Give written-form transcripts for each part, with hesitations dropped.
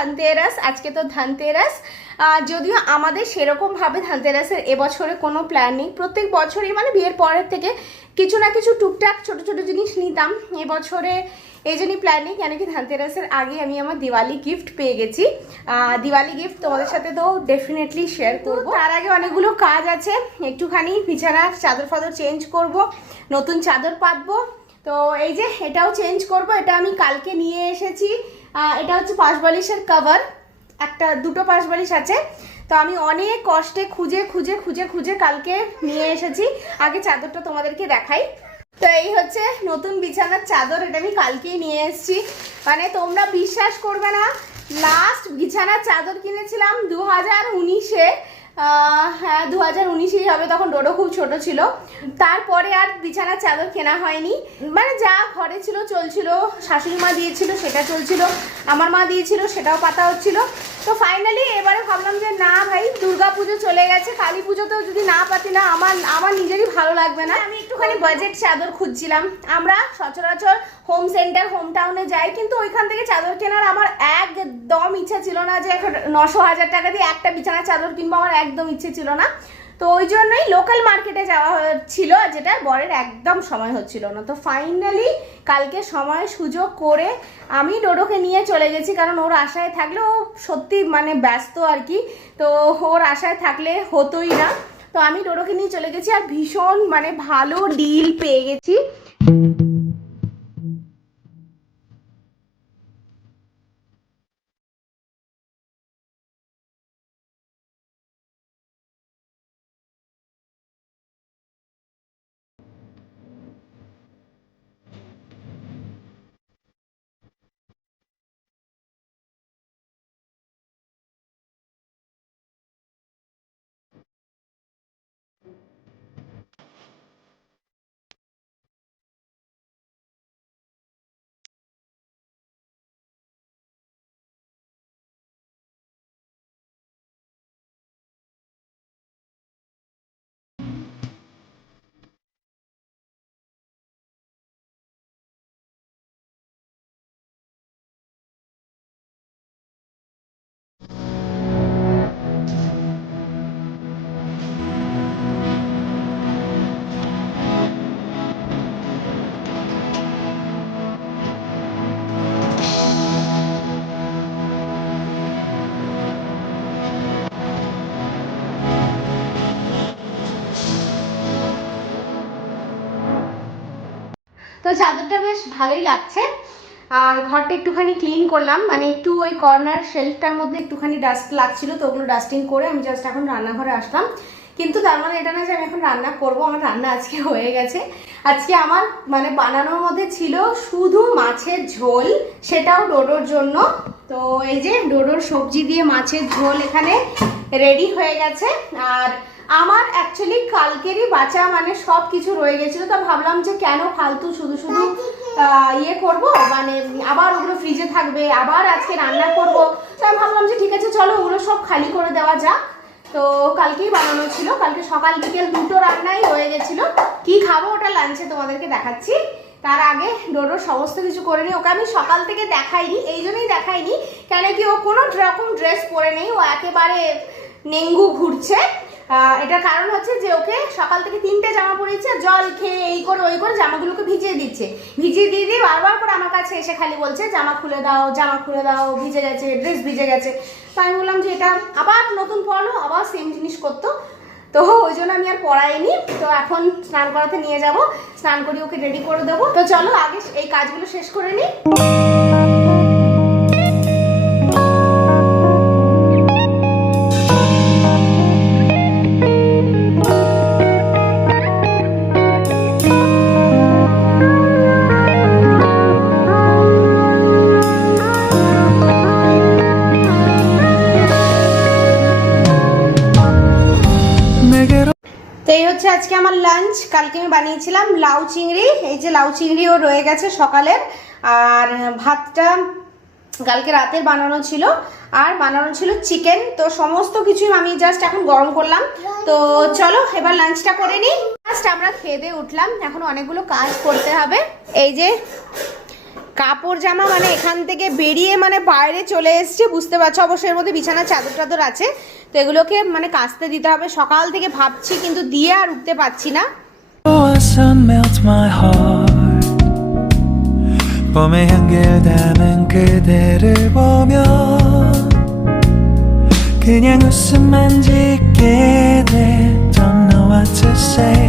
ধনতেরাস, আজকে তো ধনতেরাস। যদিও আমাদের সেরকমভাবে ধনতেরাসের এবছরে কোনো প্ল্যান নেই। প্রত্যেক বছরই মানে বিয়ের পরের থেকে কিছু না কিছু টুকটাক ছোট ছোট জিনিস নিতাম। এবছরে এই জন্যই প্ল্যান নেই, কেন কি ধনতেরাসের আগে আমি আমার দিওয়ালি গিফট পেয়ে গেছি। দিওয়ালি গিফট তোমাদের সাথে তো ডেফিনেটলি শেয়ার করব। তার আগে অনেকগুলো কাজ আছে, একটুখানি বিছানার চাদর ফাদর চেঞ্জ করব, নতুন চাদর পাতবো। তো এই যে এটাও চেঞ্জ করব, এটা আমি কালকে নিয়ে এসেছি। এটা হচ্ছে পাশ বালিশের কভার, দুটো পাশ বালিশ আছে। তো আমি অনেক কষ্টে খুঁজে খুঁজে খুঁজে খুঁজে কালকে নিয়ে এসেছি। আগে চাদরটা তোমাদেরকে দেখাই। তো এই হচ্ছে নতুন বিছানার চাদর, এটা আমি কালকেই নিয়ে এসেছি। মানে তোমরা বিশ্বাস করবে না, লাস্ট বিছানার চাদর কিনেছিলাম 2019-এ। হ্যাঁ 2019-এই হবে, তখন ডোডো খুব ছোট ছিল। তারপরে আর বিছানার চাদর কেনা হয়নি। মানে যা ঘরে ছিল চলছিল, শাশুড়ি মা দিয়েছিল সেটা চলছিল, আমার মা দিয়েছিল সেটাও পাতা হচ্ছিল। তো ফাইনালি এবারে ভাবলাম যে না ভাই, দুর্গা পুজো চলে গেছে, কালী পুজোতেও যদি না পাতি না আমার নিজেরই ভালো লাগবে না। আমি একটুখানি বাজেট চাদর খুঁজছিলাম। আমরা সচরাচর হোম সেন্টার, হোম টাউনে যাই, কিন্তু ওইখান থেকে চাদর কেনার আমার একদম ইচ্ছা ছিল না যে 900-1000 টাকা দিয়ে একটা বিছানার চাদর কিনবো, আমার একদম ইচ্ছে ছিল না। তো ওই জন্যই লোকাল মার্কেটে যাওয়া ছিল, যেটা বরের একদম সময় হচ্ছিল না। তো ফাইনালি কালকে সময় সুযোগ করে আমি ডোডোকে নিয়ে চলে গেছি, কারণ ওর আশায় থাকলে ও সত্যি মানে ব্যস্ত আর কি। তো ওর আশায় থাকলে হতোই না। তো আমি ডোডোকে নিয়ে চলে গেছি, আর ভীষণ মানে ভালো ডিল পেয়ে গেছি। তো চাদরটা বেশ ভালোই লাগছে। আর ঘরটা একটুখানি ক্লিন করলাম, মানে একটু ওই কর্নার শেলফটার মধ্যে একটুখানি ডাস্ট লাগছিল, তো ওগুলো ডাস্টিং করে আমি জাস্ট এখন রান্নাঘরে আসলাম। কিন্তু তার মানে এটা না যে আমি এখন রান্না করব, আমার রান্না আজকে হয়ে গেছে। আজকে আমার মানে বানানোর মধ্যে ছিল শুধু মাছের ঝোল, সেটাও ডোডোর জন্য। তো এই যে ডোডোর সবজি দিয়ে মাছের ঝোল এখানে রেডি হয়ে গেছে। আর আমার অ্যাকচুয়ালি কালকেরই বাঁচা মানে সব কিছু রয়ে গেছিলো, তো ভাবলাম যে কেন ফালতু শুধু শুধু ইয়ে করব, মানে আবার ওগুলো ফ্রিজে থাকবে, আবার আজকে রান্না করব। তো আমি ভাবলাম যে ঠিক আছে চলো ওগুলো সব খালি করে দেওয়া যাক। তো কালকেই বানানো ছিল, কালকে সকাল বিকেল দুটো রান্নাই হয়ে গেছিলো। কি খাবো ওটা লাঞ্চে তোমাদেরকে দেখাচ্ছি। তার আগে ডোডো সমস্ত কিছু করে নিই। ওকে আমি সকাল থেকে দেখাইনি, এই জন্যই দেখাইনি কেন কি ও কোনো রকম ড্রেস পরে নেই, ও একেবারে নেঙ্গু ঘুরছে। এটার কারণ হচ্ছে যে ওকে সকাল থেকে 3টে জামা পরিয়েছে, জল খেয়ে এই করে ওই করে জামাগুলোকে ভিজিয়ে দিচ্ছে, ভিজিয়ে দিয়ে দিয়ে বারবার করে আমার কাছে এসে খালি বলছে জামা খুলে দাও, জামা খুলে দাও, ভিজে গেছে, ড্রেস ভিজে গেছে। তো আমি বললাম যে এটা আবার নতুন পরালো, আবার সেম জিনিস করতো, তো ওই জন্য আমি আর পড়াইনি। তো এখন স্নান করাতে নিয়ে যাব, স্নান করে ওকে রেডি করে দেবো। তো চলো আগে এই কাজগুলো শেষ করে নিই। তো এই হচ্ছে আজকে আমার লাঞ্চ। কালকে আমি বানিয়েছিলাম লাউ চিংড়ি, এই যে লাউ চিংড়িও রয়ে গেছে সকালের। আর ভাতটা কালকে রাতের বানানো ছিল, আর বানানো ছিল চিকেন। তো সমস্ত কিছুই আমি জাস্ট এখন গরম করলাম। তো চলো এবার লাঞ্চটা করে নিই। জাস্ট আমরা খেয়ে দিয়ে উঠলাম, এখন অনেকগুলো কাজ করতে হবে। এই যে কাপড় জামা মানে এখান থেকে বেরিয়ে মানে বাইরে চলে এসছে, বুঝতে পারছো। অবশ্যই এর মধ্যে বিছানার চাদর টাদর আছে, তো এগুলোকে মানে কাচতে দিতে হবে। সকাল থেকে ভাবছি কিন্তু দিয়ে আর উঠতে পারছি না। 봄의 향기를 담은 그대를 보며 그냥 웃음만 짓게 돼. Don't know what to say.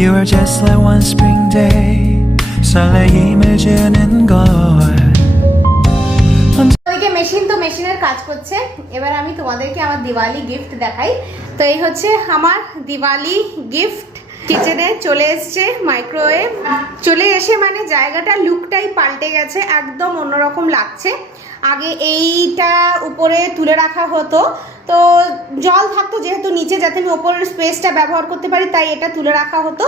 You are just like one spring day. 설레임을 주는 걸. ওইদিকে মেশিন তো মেশিনের কাজ করছে। এবার আমি তোমাদেরকে আমার দিওয়ালি গিফট দেখাই। তো এই হচ্ছে আমার দিওয়ালি গিফট। কিচেনে চলে এসছে মাইক্রোওয়েভ, চলে এসে মানে জায়গাটা লুকটাই পাল্টে গেছে, একদম অন্যরকম লাগছে। আগে এইটা উপরে তুলে রাখা হতো, তো জল থাকতো যেহেতু নিচে, যাতে আমি ওপরের স্পেসটা ব্যবহার করতে পারি, তাই এটা তুলে রাখা হতো।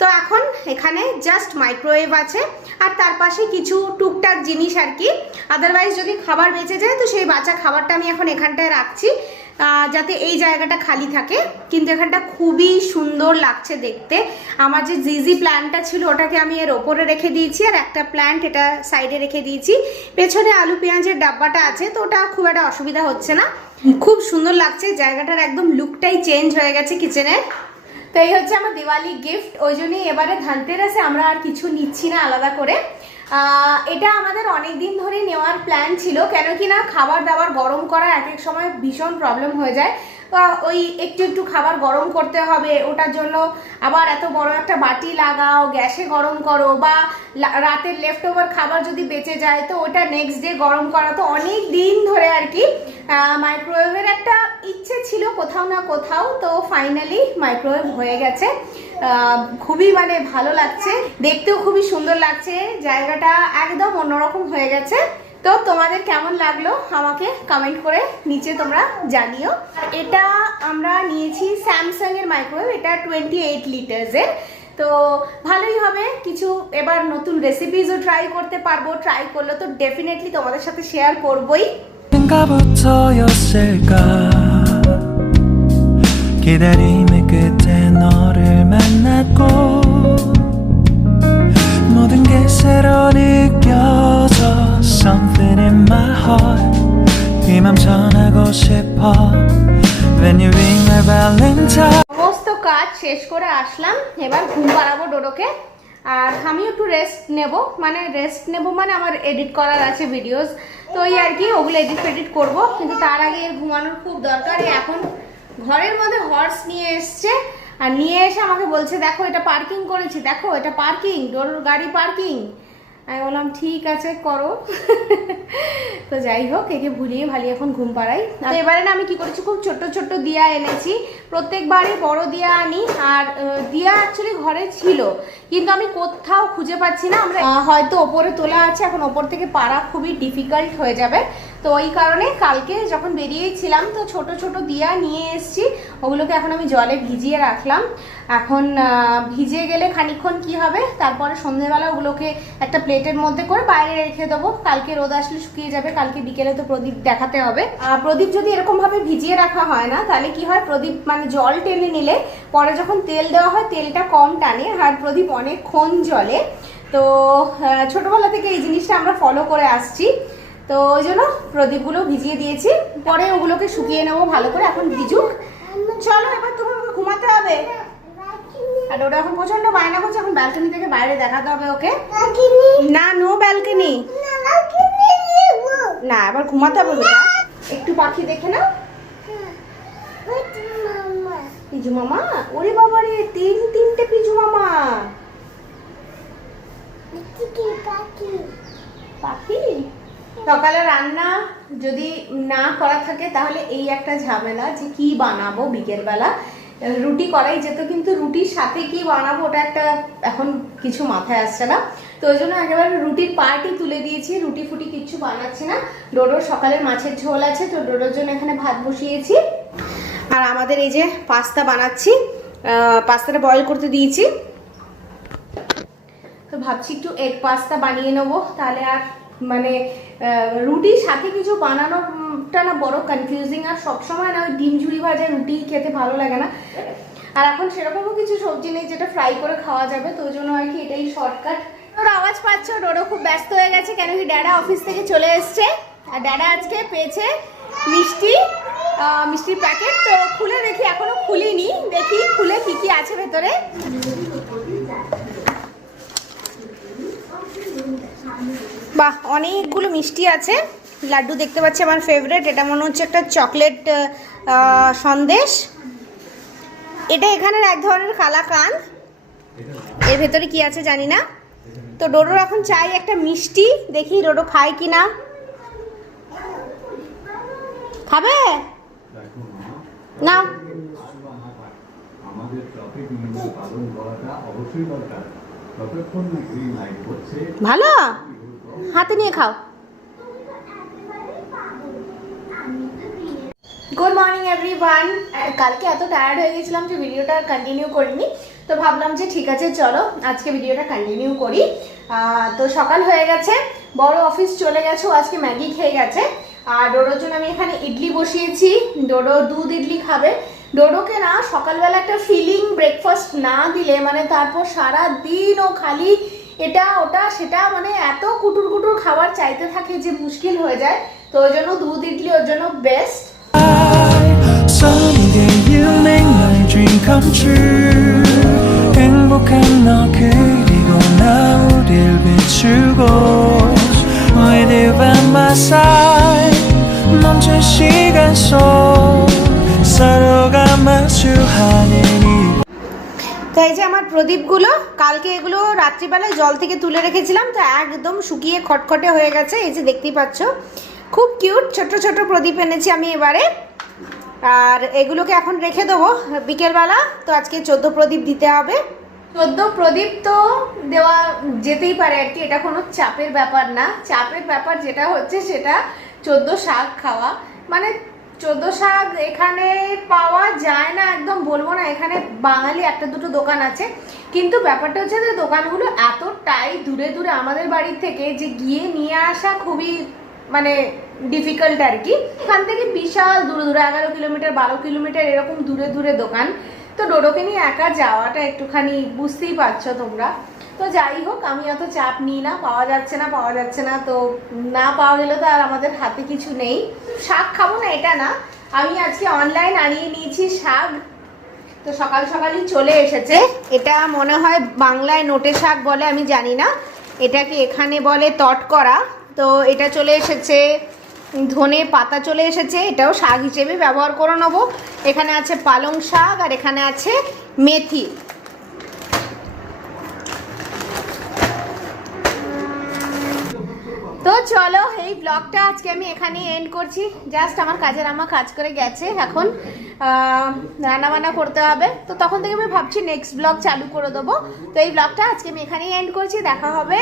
তো এখন এখানে জাস্ট মাইক্রোওয়েভ আছে, আর তার পাশে কিছু টুকটাক জিনিস আর কি। আদারওয়াইজ যদি খাবার বেঁচে যায় তো সেই বাঁচা খাবারটা আমি এখন এখানটায় রাখছি, যাতে এই জায়গাটা খালি থাকে। কিন্তু এখানটা খুবই সুন্দর লাগছে দেখতে। আমার যে জিজি প্ল্যান্টটা ছিল ওটাকে আমি এর ওপরে রেখে দিয়েছি, আর একটা প্ল্যান্ট এটা সাইডে রেখে দিয়েছি। পেছনে আলু পেঁয়াজের ডাব্বাটা আছে, তো ওটা খুব একটা অসুবিধা হচ্ছে না। খুব সুন্দর লাগছে, জায়গাটার একদম লুকটাই চেঞ্জ হয়ে গেছে কিচেনের। তো এই হচ্ছে আমার দিওয়ালি গিফট। ওই জন্যই এবারে ধনতেরাসে আমরা আর কিছু নিচ্ছি না আলাদা করে। এটা আমাদের অনেক দিন ধরে নেওয়ার প্ল্যান ছিল, কেন কি না খাবার দাবার গরম করা এক এক সময় ভীষণ প্রবলেম হয়ে যায়। ওই একটু একটু খাবার গরম করতে হবে, ওটার জন্য আবার এত বড় একটা বাটি লাগাও, গ্যাসে গরম করো, বা রাতের লেফট ওভার খাবার যদি বেঁচে যায় তো ওটা নেক্সট ডে গরম করা। তো অনেক দিন ধরে আর কি মাইক্রোওয়েভের একটা ইচ্ছে ছিল কোথাও না কোথাও, তো ফাইনালি মাইক্রোওয়েভ হয়ে গেছে। খুবই মানে ভালো লাগছে, দেখতেও খুবই সুন্দর লাগছে, জায়গাটা একদম অন্যরকম হয়ে গেছে। তো তোমাদের কেমন লাগলো আমাকে কমেন্ট করে নিচে তোমরা জানিও। এটা আমরা নিয়েছি স্যামসাং এর মাইক্রোওয়েভ, এটা 28 লিটার্সের। তো ভালোই হবে, কিছু এবার নতুন রেসিপিসও ট্রাই করতে পারবো। ট্রাই করলে তো ডেফিনেটলি তোমাদের সাথে শেয়ার করবোই। 기다림의 끝에 너를 만났고 모든 게 새로 느껴져 Something in my heart 이 맘 전하고 싶어 When you ring my valentine সমস্ত কাজ শেষ করে আসলাম, এবার ঘুম পাড়াবো ডোডোকে। আর আমি একটু রেস্ট নেব, মানে আমার এডিট করার আছে ভিডিওস, তো এই আর কি ওগুলো এডিট করবো। কিন্তু তার আগে ঘুমানোর খুব দরকার। এখন ঘরের মধ্যে হর্স নিয়ে এসছে, আর নিয়ে এসে আমাকে বলছে দেখো এটা পার্কিং করেছি, দেখো এটা পার্কিং, ডোডোর গাড়ি পার্কিং। আমি বললাম ঠিক আছে করো। তো যাই হোক, একে ভুলিয়ে ভালিয়ে এখন ঘুম পাড়াই। আর এবারে না আমি কি করেছি, খুব ছোট্ট ছোট্ট দিয়া এনেছি। প্রত্যেকবারই বড় দিয়া আনি, আর দিয়া অ্যাকচুয়ালি ঘরে ছিল কিন্তু আমি কোথাও খুঁজে পাচ্ছি না। আমরা হয়তো ওপরে তোলা আছে, এখন ওপর থেকে পাড়া খুবই ডিফিকাল্ট হয়ে যাবে। তো ওই কারণে কালকে যখন বেরিয়েছিলাম তো ছোট ছোট দিয়া নিয়ে এসেছি, ওগুলোকে এখন আমি জলে ভিজিয়ে রাখলাম। এখন ভিজে গেলে খানিকক্ষণ কি হবে, তারপরে সন্ধ্যেবেলা ওগুলোকে একটা প্লেটের মধ্যে করে বাইরে রেখে দেবো। কালকে রোদ আসলে শুকিয়ে যাবে, কালকে বিকেলে তো প্রদীপ দেখাতে হবে। প্রদীপ যদি এরকম ভাবে ভিজিয়ে রাখা হয় না, তাহলে কি হয়, প্রদীপ মানে জল টেনে নিলে পরে যখন তেল দেওয়া হয় তেলটা কম টানে, আর প্রদীপ অনেকক্ষণ জ্বলে। তো ছোটবেলা থেকে এই জিনিসটা আমরা ফলো করে আসছি, তো ওই জন্য প্রদীপগুলো ভিজিয়ে দিয়েছি। পরে ওগুলোকে শুকিয়ে নেবো ভালো করে। এখন ভিজুক, চলো এবার তোমাকে ঘুমাতে হবে। আর ওটা এখন প্রচন্ড বায়না করছে, এখন ব্যালকনি থেকে বাইরে দেখাতে হবে ওকে। না, নো ব্যালকনি না, এবার ঘুমাতে হবে বেটা। একটু পাখি দেখে নাও। পিজু মামা, ওরে বাবা রে, তিনটে পিজু মামা। পাখি সকালে রান্না যদি না করা থাকে তাহলে এই একটা ঝামেলা যে কি বানাবো। বিকেলবেলা রুটি করাই যেত, কিন্তু রুটির সাথে কি বানাবো ওটা একটা এখন কিছু মাথায় আসছে না। তো ওই জন্য একেবারে রুটির পার্টি তুলে দিয়েছি, রুটি ফুটি কিচ্ছু বানাচ্ছি না। ডোডোর সকালের মাছের ঝোল আছে, তো ডোডোর জন্য এখানে ভাত বসিয়েছি। আর আমাদের এই যে পাস্তা বানাচ্ছি, পাস্তাটা বয়েল করতে দিয়েছি। তো ভাবছি একটু এগ পাস্তা বানিয়ে নেবো, তাহলে আর মানে রুটির সাথে কিছু বানানোটা না বড় কনফিউজিং। আর সবসময় না ওই ডিম ঝুড়ি ভাজা রুটি খেতে ভালো লাগে না। আর এখন সেরকমও কিছু সবজি নেই যেটা ফ্রাই করে খাওয়া যাবে, তো ওই জন্য আর কি এটাই শর্টকাট। ডোডোর আওয়াজ পাচ্ছ, ডোডো খুব ব্যস্ত হয়ে গেছে, কেন কি ড্যাডা অফিস থেকে চলে এসছে। আর ড্যাডা আজকে পেয়েছে মিষ্টির প্যাকেট, তো খুলে দেখি, এখনো খুলিনি, দেখি খুলে কি কি আছে ভেতরে। বাহ, অনেকগুলো মিষ্টি আছে। লাড্ডু দেখতে পাচ্ছি, আমার ফেভারিট, এটা মনে হচ্ছে একটা চকলেট সন্দেশ। এটা এখানের এক ধরনের কালাকাঁদ, এর ভেতরে কি আছে জানি না। তো ডোডোর এখন চাই একটা মিষ্টি, দেখি ডোডো খায় কি না। খাবে না? ভালো, হাতে নিয়ে খাও। Good morning everyone. কালকে এত টায়ার্ড হয়ে গেছিলাম যে ভিডিওটা কন্টিনিউ করিনি, তো ভাবলাম যে ঠিক আছে চলো আজকে ভিডিওটা কন্টিনিউ করি। তো সকাল হয়ে গেছে, বড় অফিস চলে গেছে, ও আজকে ম্যাগি খেয়ে গেছে। আর ডোডোর জন্য আমি এখানে ইডলি বসিয়েছি, ডোডো দুধ ইডলি খাবে। ডোডোকে না সকালবেলা একটা ফিলিং ব্রেকফাস্ট না দিলে মানে তারপর সারা দিন ও খালি এটা ওটা সেটা মানে এত কুটুর কুটুর খাবার চাইতে থাকে যে মুশকিল হয়ে যায়। তো ওই জন্য দুধ ইডলি ওর জন্য best. Sunny day you make my dream come true 행복한 너 그리고 나 우릴 비추고 With you by my side 멈춘 시간 속 서로가 마주하는 이 তো এই যে আমার প্রদীপগুলো, কালকে এগুলো রাত্রিবেলায় জল থেকে তুলে রেখেছিলাম, তো একদম শুকিয়ে খটখটে হয়ে গেছে। এই যে দেখতেই পাচ্ছ, খুব কিউট ছোট ছোট প্রদীপ এনেছি আমি এবারে। আর এগুলোকে এখন রেখে দেবো বিকেলবেলা, তো আজকে 14 প্রদীপ দিতে হবে। 14 প্রদীপ তো দেওয়া যেতেই পারে আর কি, এটা কোনো চাপের ব্যাপার না। চাপের ব্যাপার যেটা হচ্ছে সেটা 14 শাক খাওয়া। মানে 14 শাক এখানে পাওয়া যায় না, একদম বলবো না, এখানে বাঙালি একটা দুটো দোকান আছে, কিন্তু ব্যাপারটা হচ্ছে যে দোকানগুলো এতটাই দূরে দূরে আমাদের বাড়ির থেকে যে গিয়ে নিয়ে আসা খুবই মানে ডিফিকাল্ট আর কি। এখান থেকে বিশাল দূরে দূরে 11 কিলোমিটার 12 কিলোমিটার এরকম দূরে দূরে দোকান, তো ডোডোকে নিয়ে একা যাওয়াটা একটুখানি বুঝতেই পারছো তোমরা। তো যাই হোক, আমি অত চাপ নিই না, পাওয়া যাচ্ছে না, তো না পাওয়া গেলে তো আর আমাদের হাতে কিছু নেই। শাক খাবো না এটা না, আমি আজকে অনলাইন আনিয়ে নিয়েছি শাক, তো সকাল সকালই চলে এসেছে। এটা মনে হয় বাংলায় নোটে শাক বলে, আমি জানি না, এটাকে এখানে বলে তটকরা। তো এটা চলে এসেছে, ধনে পাতা চলে এসেছে, এটাও শাক হিসেবে ব্যবহার করে নেবো। এখানে আছে পালং শাক আর এখানে আছে মেথি। তো চলো এই ব্লগটা আজকে আমি এখানেই এন্ড করছি। জাস্ট আমার কাজের আম্মা কাজ করে গেছে, এখন রান্নাবান্না করতে হবে, তো তখন থেকে আমি ভাবছি নেক্সট ব্লগ চালু করে দেবো। তো এই ব্লগটা আজকে আমি এখানেই এন্ড করছি, দেখা হবে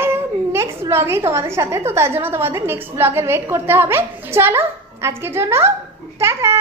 নেক্সট ব্লগেই তোমাদের সাথে, তো তার জন্য তোমাদের নেক্সট ব্লগের ওয়েট করতে হবে। চলো আজকের জন্য টাটা।